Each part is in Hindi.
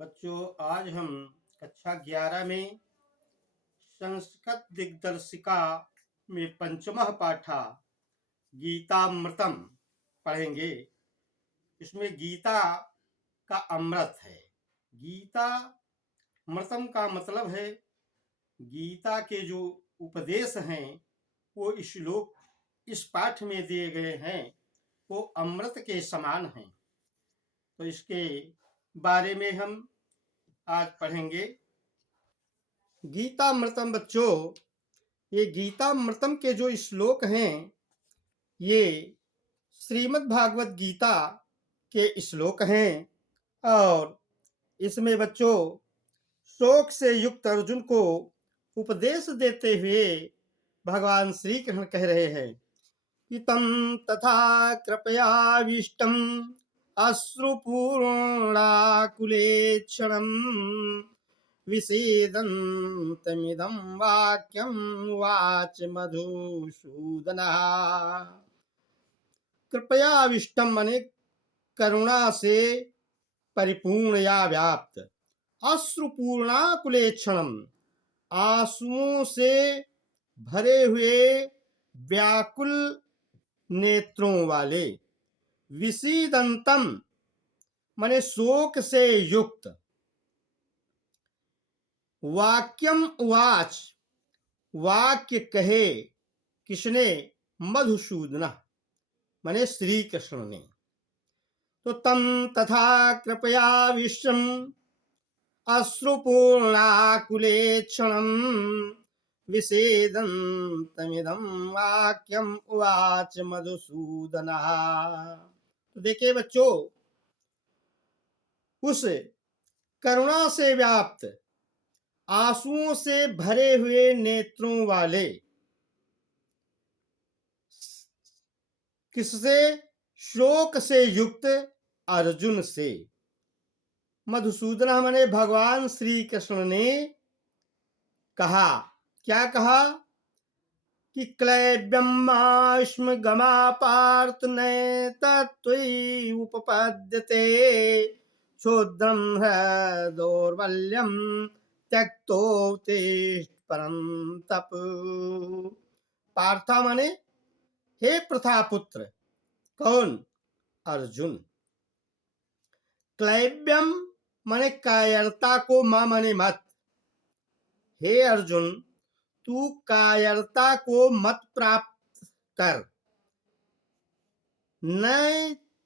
बच्चों, आज हम कक्षा 11 में संस्कृत दिग्दर्शिका में पंचमः पाठा गीतामृतम पढ़ेंगे। इसमें गीता का अमृत है। गीता मृतम का मतलब है गीता के जो उपदेश हैं वो इस पाठ में दिए गए हैं, वो अमृत के समान हैं। तो इसके बारे में हम आज पढ़ेंगे। गीतामृतम बच्चों, ये गीतामृतम के जो श्लोक हैं ये श्रीमद् भागवत गीता के श्लोक हैं और इसमें बच्चों शोक से युक्त अर्जुन को उपदेश देते हुए भगवान श्री कृष्ण कह रहे हैं कि तम तथा कृपयाविष्टम अश्रुपूर्णाकुलेक्षणम विषेदन्तमिदं वाक्यं उवाच मधुसूदनः। कृपयाविष्टम माने करुणा से परिपूर्ण या व्याप्त, अश्रुपूर्णाकुलेक्षणम आंसुओं से भरे हुए व्याकुल नेत्रों वाले, विषीदंतम माने शोक से युक्त, वाक्यम उवाच वाक्य कहे, किसने? मधुसूदन माने श्री कृष्ण ने। तो तम तथा कृपया विश्वम अश्रुपूर्णाकुलेक्षणम विषेदन्तमिदं वाक्यम उवाच मधुसूदन। तो देखिए बच्चों, उस करुणा से व्याप्त आंसुओं से भरे हुए नेत्रों वाले, किससे? शोक से युक्त अर्जुन से। मधुसूदन माने भगवान श्री कृष्ण ने कहा, क्या कहा? कि क्लैब्यमाश्म गमा पार्थ नये तत्त्वयि उपपद्यते क्षुद्रं दौर्बल्यं त्यक्तोत्तिष्ठ परन्तप। पार्था माने हे प्रथापुत्र। कौन? अर्जुन। क्लैब्यम माने कायरता को, मा माने मत। हे अर्जुन, तू कायरता को मत प्राप्त कर। न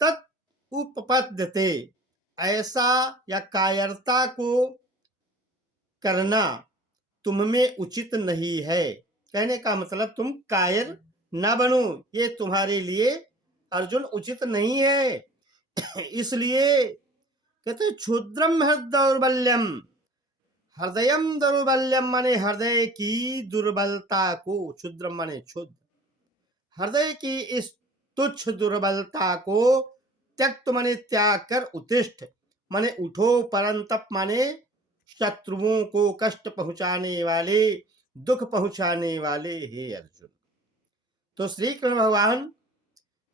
तत् उपपद्यते, ऐसा या कायरता को करना तुम में उचित नहीं है। कहने का मतलब तुम कायर न बनो, ये तुम्हारे लिए अर्जुन उचित नहीं है। इसलिए कहते क्षुद्रम दौर्बल्यम, हृदयम दौर्बल्यम माने हृदय की दुर्बलता को, क्षुद्रम माने क्षुद्र, हृदय की इस तुच्छ दुर्बलता को त्यक्त माने त्याग कर, उत्तिष्ठ माने उठो, परंतप माने शत्रुओं को कष्ट पहुंचाने वाले, दुख पहुंचाने वाले हे अर्जुन। तो श्री कृष्ण भगवान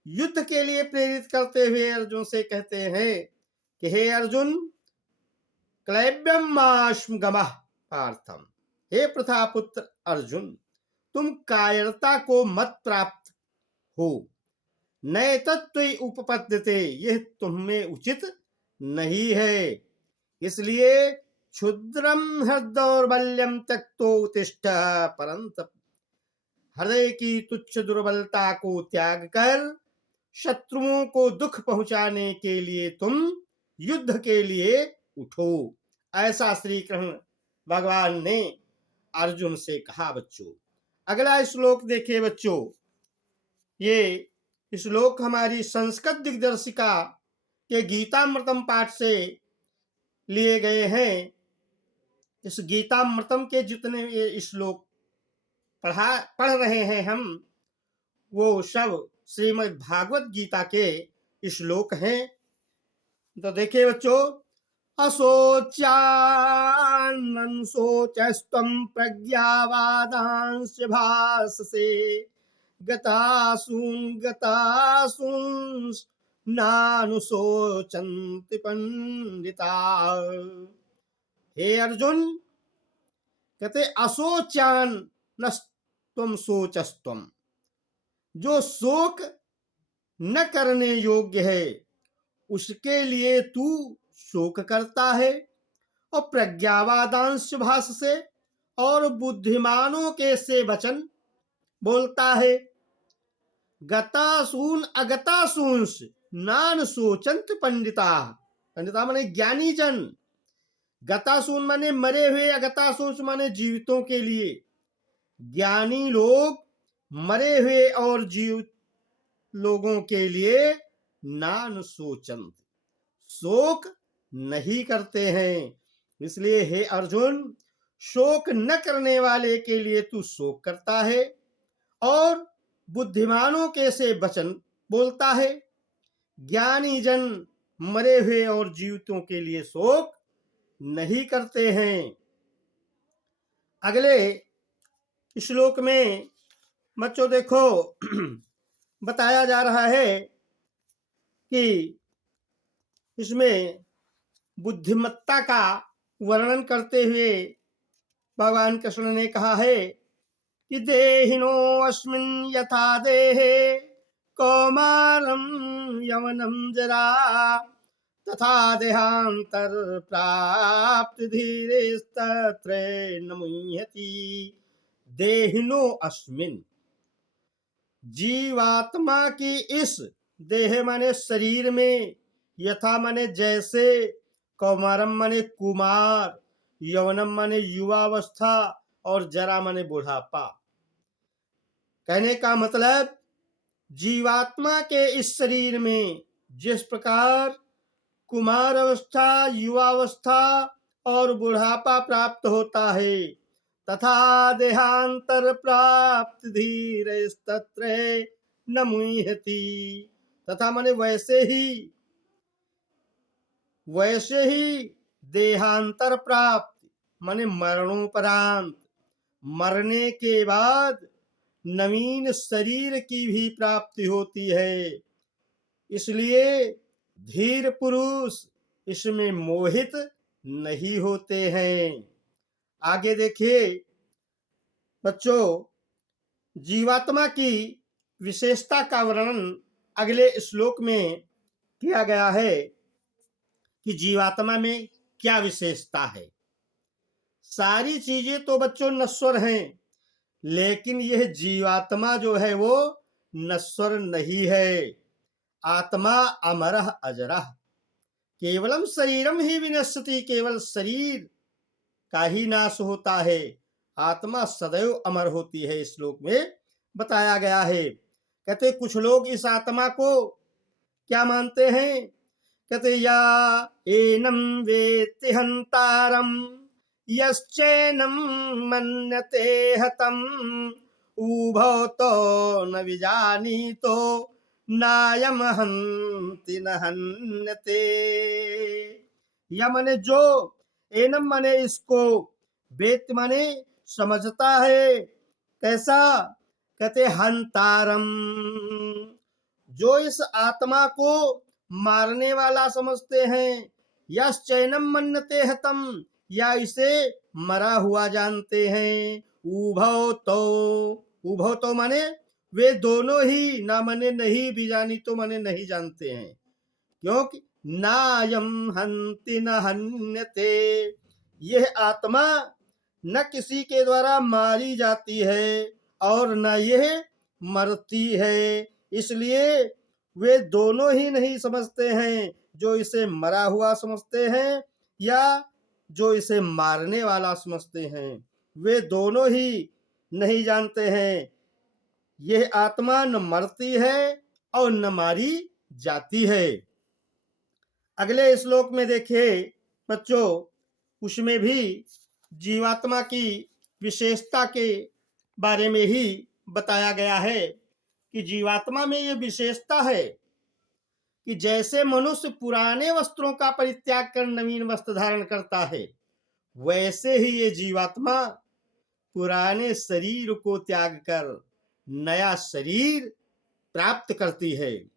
युद्ध के लिए प्रेरित करते हुए अर्जुन से कहते हैं कि हे अर्जुन, क्लैब्यम माश्म गमः पार्थम, हे प्रथापुत्र अर्जुन, तुम कायरता को मत प्राप्त हो। नए तत्व उपपद्यते, यह तुम्हें उचित नहीं है। इसलिए क्षुद्रम हृदौर्बल्यम त्यक्तो उत्तिष्ठ परन्तप, हृदय की तुच्छ दुर्बलता को त्याग कर शत्रुओं को दुख पहुंचाने के लिए तुम युद्ध के लिए उठो। ऐसा श्री कृष्ण भगवान ने अर्जुन से कहा। बच्चों, अगला श्लोक देखिए बच्चों। ये श्लोक हमारी संस्कृत दिग्दर्शिका के गीतामृतम पाठ से लिए गए हैं। इस गीतामृतम के जितने ये श्लोक पढ़ रहे हैं हम, वो सब श्रीमद् भागवत गीता के श्लोक हैं। तो देखिए बच्चों, अशोच्यानन् शोचस्त्वं प्रज्ञावादांश्च भाससे, गतासून् नानुशोचन्ति पंडिता। हे अर्जुन, कहते अशोचान न तुम सोचस्तम, जो शोक न करने योग्य है उसके लिए तू शोक करता है। और प्रज्ञावादांश भाष से और बुद्धिमानों के से वचन बोलता है। गतासून अगतासूंस नान सोचंत पंडिता। पंडिता माने ज्ञानी जन। गतासून माने मरे हुए, अगतासूंस माने जीवितों के लिए। ज्ञानी लोग मरे हुए और जीवित लोगों के लिए नान सोचंत, शोक नहीं करते हैं। इसलिए हे अर्जुन, शोक न करने वाले के लिए तू शोक करता है और बुद्धिमानों के से वचन बोलता है। ज्ञानी जन मरे हुए और जीवितों के लिए शोक नहीं करते हैं। अगले श्लोक में बच्चों देखो बताया जा रहा है कि इसमें बुद्धिमत्ता का वर्णन करते हुए भगवान कृष्ण ने कहा है कि देहिनो अस्मिन् यथा देहे कौमारं यवनं जरा तथा देहांतर प्राप्ति धीरेस्तत्र न मुह्यति। देहिनो अस्मिन्, जीवात्मा की इस देह माने शरीर में, यथा माने जैसे, कौमारम माने कुमार, यवनम माने युवावस्था और जरा माने बुढ़ापा। कहने का मतलब जीवात्मा के इस शरीर में जिस प्रकार कुमार अवस्था, युवावस्था और बुढ़ापा प्राप्त होता है, तथा देहांतर प्राप्त धीरेस्तत्र न मुह्यति। तथा माने वैसे ही देहांतर प्राप्त माने मरणोपरांत, मरने के बाद नवीन शरीर की भी प्राप्ति होती है। इसलिए धीर पुरुष इसमें मोहित नहीं होते हैं। आगे देखिए बच्चों, जीवात्मा की विशेषता का वर्णन अगले श्लोक में किया गया है कि जीवात्मा में क्या विशेषता है। सारी चीजें तो बच्चों नश्वर हैं, लेकिन यह जीवात्मा जो है वो नश्वर नहीं है। आत्मा अमरः अजरः, केवलम शरीरम ही विनश्यति, केवल शरीर का ही नाश होता है, आत्मा सदैव अमर होती है। इस श्लोक में बताया गया है। कहते कुछ लोग इस आत्मा को क्या मानते हैं, कहते या एनम वेत्ति हंतारम यश्चैनम मन्यते हतम उभौ तो न विजानीतो नायम हंति न हन्यते। या माने जो, एनम माने इसको, वेत्ति माने समझता है। कैसा, कहते हंतारम, जो इस आत्मा को मारने वाला समझते हैं। यश्चैनम मन्यते हतम, या इसे मरा हुआ जानते हैं। उभौ तो माने वे दोनों ही, ना माने नहीं, बीजानी तो माने नहीं जानते हैं। क्योंकि नायम हंति न हन्यते, यह आत्मा न किसी के द्वारा मारी जाती है और न यह मरती है। इसलिए वे दोनों ही नहीं समझते हैं, जो इसे मरा हुआ समझते हैं या जो इसे मारने वाला समझते हैं। वे दोनों ही नहीं जानते हैं। यह आत्मा न मरती है और न मारी जाती है। अगले श्लोक में देखिए बच्चों, उसमें भी जीवात्मा की विशेषता के बारे में ही बताया गया है कि जीवात्मा में यह विशेषता है कि जैसे मनुष्य पुराने वस्त्रों का परित्याग कर नवीन वस्त्र धारण करता है, वैसे ही ये जीवात्मा पुराने शरीर को त्याग कर नया शरीर प्राप्त करती है।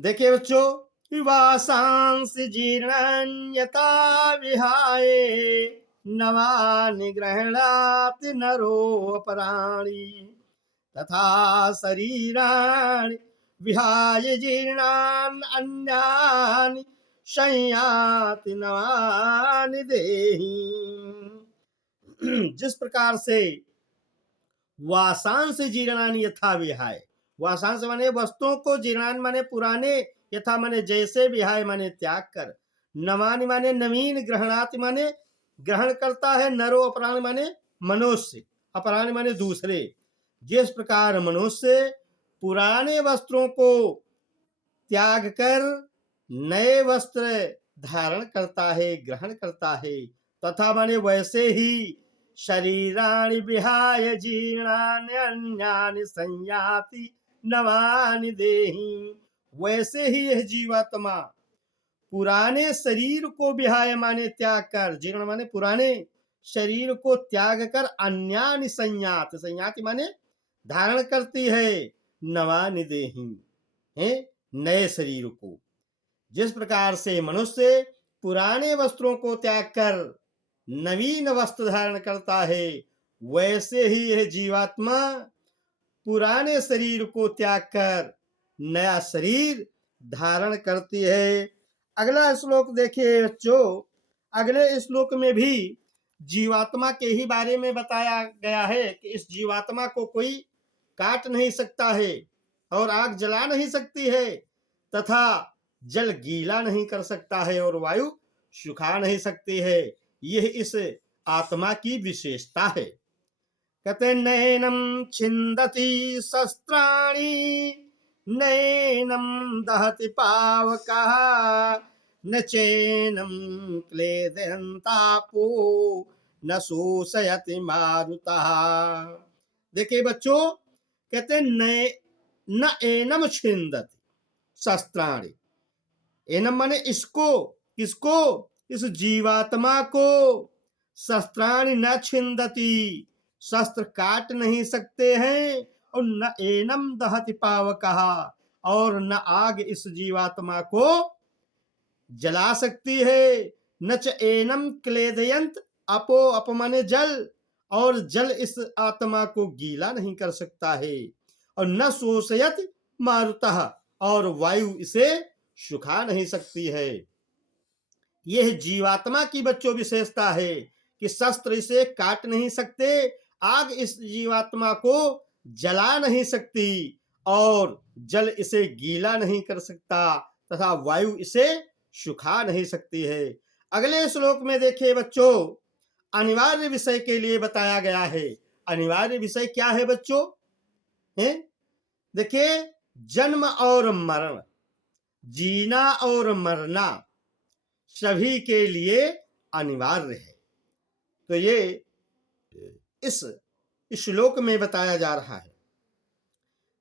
देखिए बच्चों, वासांस जीर्णं यथा विहाय नवानि गृह्णाति नरो अपराणि तथा शरीराणि विहाय जीर्णान् अन्यानि संयाति नवानि देहि। जिस प्रकार से वासांस जीर्णानि यथा विहाय, वासांस माने वस्तुओं को, जीर्णान माने पुराने, यथा माने जैसे, विहाय माने त्याग कर, नवानि माने नवीन, ग्रहणाति माने ग्रहण करता है, नरो अपराण माने मनुष्य, अपराण माने दूसरे। जिस प्रकार मनुष्य पुराने वस्त्रों को त्याग कर नए वस्त्र धारण करता है, ग्रहण करता है, तथा माने वैसे ही शरीराणि विहाय जीर्णानि अन्यानि संयाति नवानि देहि। वैसे ही यह जीवात्मा पुराने शरीर को विहाय माने त्याग कर, जीर्ण माने पुराने शरीर को त्याग कर, अन्यानि संयाति, संयाति माने धारण करती है, नवानि देहि है, नए शरीर को। जिस प्रकार से मनुष्य पुराने वस्त्रों को त्याग कर नवीन वस्त्र धारण करता है, वैसे ही यह जीवात्मा पुराने शरीर को त्याग कर नया शरीर धारण करती है। अगला श्लोक देखिए बच्चों, अगले श्लोक में भी जीवात्मा के ही बारे में बताया गया है कि इस जीवात्मा को कोई काट नहीं सकता है और आग जला नहीं सकती है, तथा जल गीला नहीं कर सकता है और वायु सुखा नहीं सकती है। यह इस आत्मा की विशेषता है। कहते नैनम छिंदति शस्त्राणि नैनम दहति पावकः न चैनम क्लेदयन्तापो न शोषयति मारुतः। देखिए बच्चों, कहते न एनम छिंदति शस्त्राणि, एनम माने इसको, किसको, इस जीवात्मा को, शस्त्राणि न छिंदति, शस्त्र काट नहीं सकते हैं, और न एनम दहति पावकः, और न आग इस जीवात्मा को जला सकती है। न च एनम क्लेदयंत अपो, अप माने जल, और जल इस आत्मा को गीला नहीं कर सकता है, और न शोषयत मारुतः, और वायु इसे सुखा नहीं सकती है। यह जीवात्मा की बच्चों विशेषता है कि शस्त्र इसे काट नहीं सकते, आग इस जीवात्मा को जला नहीं सकती, और जल इसे गीला नहीं कर सकता, तथा वायु इसे सुखा नहीं सकती है। अगले श्लोक में देखिए बच्चों, अनिवार्य विषय के लिए बताया गया है। अनिवार्य विषय क्या है बच्चों? है देखिए, जन्म और मरण, जीना और मरना सभी के लिए अनिवार्य है। तो ये इस श्लोक में बताया जा रहा है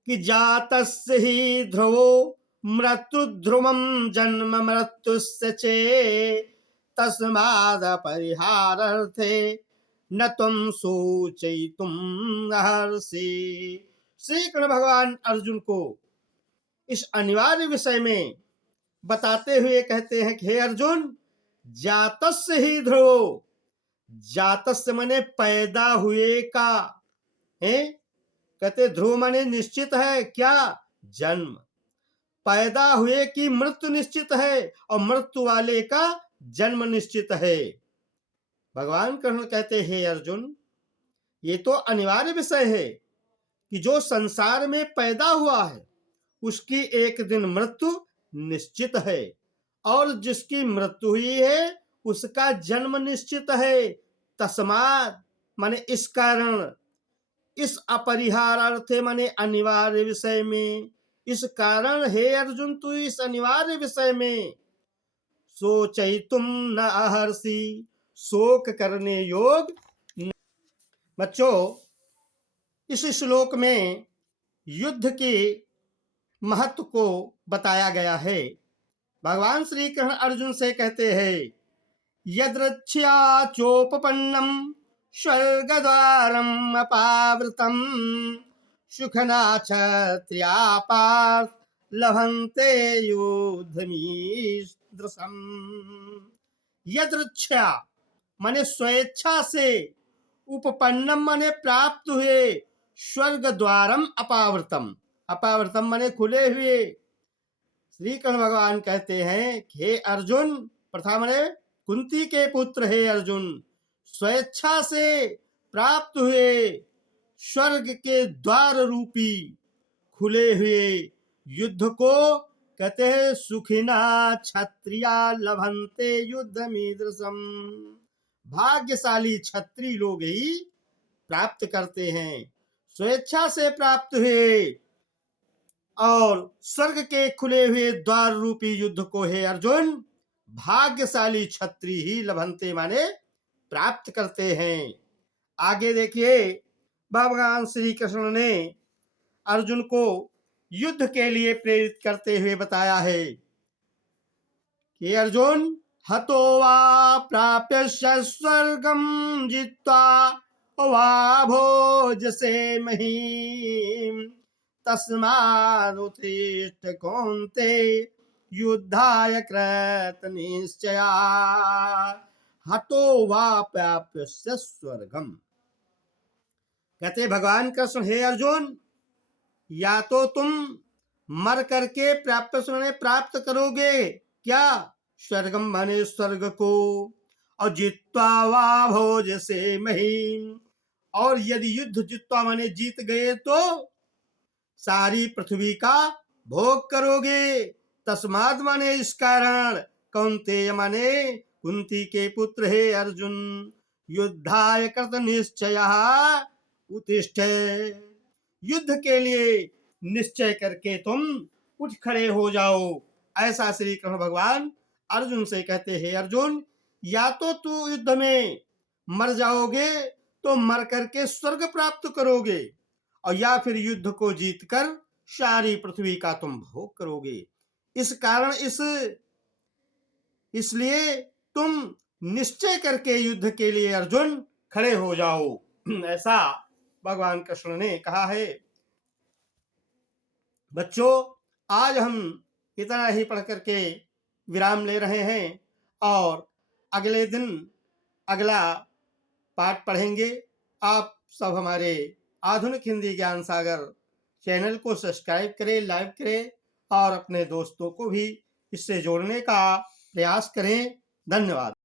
कि जातस्य ही ध्रुवो मृत्यु ध्रुवम जन्म मृत्युस्य चे तस्माद परिहारार्थे न तुम सोचयितुम अर्हसि। श्री कृष्ण भगवान अर्जुन को इस अनिवार्य विषय में बताते हुए कहते हैं कि हे अर्जुन, जातस्य ही ध्रुवो, जातस्य माने पैदा हुए का है, कहते ध्रुव माने निश्चित है, क्या, जन्म, पैदा हुए की मृत्यु निश्चित है, और मृत्यु वाले का जन्म निश्चित है। भगवान कृष्ण कहते हैं अर्जुन, ये तो अनिवार्य विषय है कि जो संसार में पैदा हुआ है उसकी एक दिन मृत्यु निश्चित है, और जिसकी मृत्यु हुई है उसका जन्म निश्चित है। तस्मात् माने इस कारण, इस अपरिहारार्थे माने अनिवार्य विषय में, इस कारण हे अर्जुन तू इस अनिवार्य विषय में सोचयितुम न अर्हसि, शोक करने योग। बच्चों, इस श्लोक में युद्ध के महत्व को बताया गया है। भगवान श्री कृष्ण अर्जुन से कहते हैं, यदृच्छया चोपपन्नम स्वर्गद्वारम अपावृतम सुखना क्षत्रिया पार्थ लभन्ते युद्धमीदृशम्। यदृच्छया माने स्वेच्छा से, उपपन्नम माने प्राप्त हुए, स्वर्ग द्वारम अपावृतम, अपावृतम माने खुले हुए। श्री कृष्ण भगवान कहते हैं कि हे अर्जुन, प्रथा माने कुंती के पुत्र, हे अर्जुन, स्वेच्छा से प्राप्त हुए स्वर्ग के द्वार रूपी खुले हुए युद्ध को कहते हैं सुखिना क्षत्रिया लभन्ते युद्धमीदृशम। भाग्यशाली क्षत्रिय लोग ही प्राप्त करते हैं, स्वेच्छा से प्राप्त हुए और स्वर्ग के खुले हुए द्वार रूपी युद्ध को, हे अर्जुन, भाग्यशाली क्षत्रिय ही लभन्ते माने प्राप्त करते हैं। आगे देखिए, भगवान श्री कृष्ण ने अर्जुन को युद्ध के लिए प्रेरित करते हुए बताया है कि अर्जुन, हतो वा प्राप्यस्य स्वर्गं जित्वा वा भोजसे महीम् तस्मादुत्तिष्ठ कौन्तेय युद्धाय कृतनिश्चया। हतो वा प्राप्यस्य स्वर्गम, कहते भगवान कृष्ण, हे अर्जुन, या तो तुम मर करके प्राप्त करोगे, क्या? स्वर्गम माने स्वर्ग को, और जित्वा वा भोज से महीम, और यदि युद्ध जित्वा माने जीत गए तो सारी पृथ्वी का भोग करोगे। तस्माद माने इस कारण, कौन्तेय माने कुंती के पुत्र, हे अर्जुन, युद्धाय कृत निश्चयः उत्तिष्ठ, युद्ध के लिए निश्चय करके तुम उठ खड़े हो जाओ। ऐसा श्री कृष्ण भगवान अर्जुन से कहते हैं, अर्जुन, या तो तू युद्ध में मर जाओगे तो मर करके स्वर्ग प्राप्त करोगे, और या फिर युद्ध को जीतकर सारी पृथ्वी का तुम भोग करोगे। इस कारण इसलिए तुम निश्चय करके युद्ध के लिए अर्जुन खड़े हो जाओ। ऐसा भगवान कृष्ण ने कहा है। बच्चों, आज हम इतना ही पढ़ करके विराम ले रहे हैं, और अगले दिन अगला पाठ पढ़ेंगे। आप सब हमारे आधुनिक हिंदी ज्ञान सागर चैनल को सब्सक्राइब करें, लाइक करें, और अपने दोस्तों को भी इससे जोड़ने का प्रयास करें। धन्यवाद।